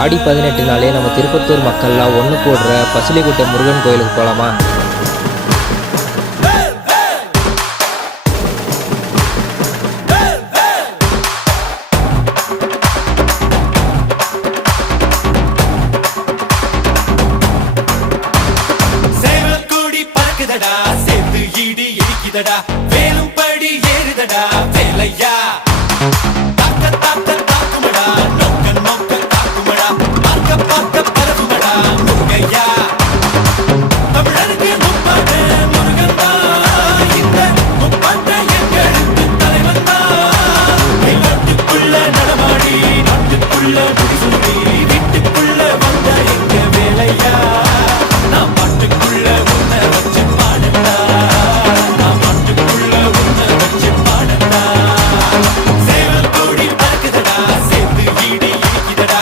ஆடி பதினெட்டுனாலே நம்ம திருப்பத்தூர் மக்கள்லாம் ஒன்று போடுற பசுலிக்குட்டை முருகன் கோயிலுக்கு போகலாமா சேவல் கூடி பறக்குதடா சேர்த்து இடிக்குதடா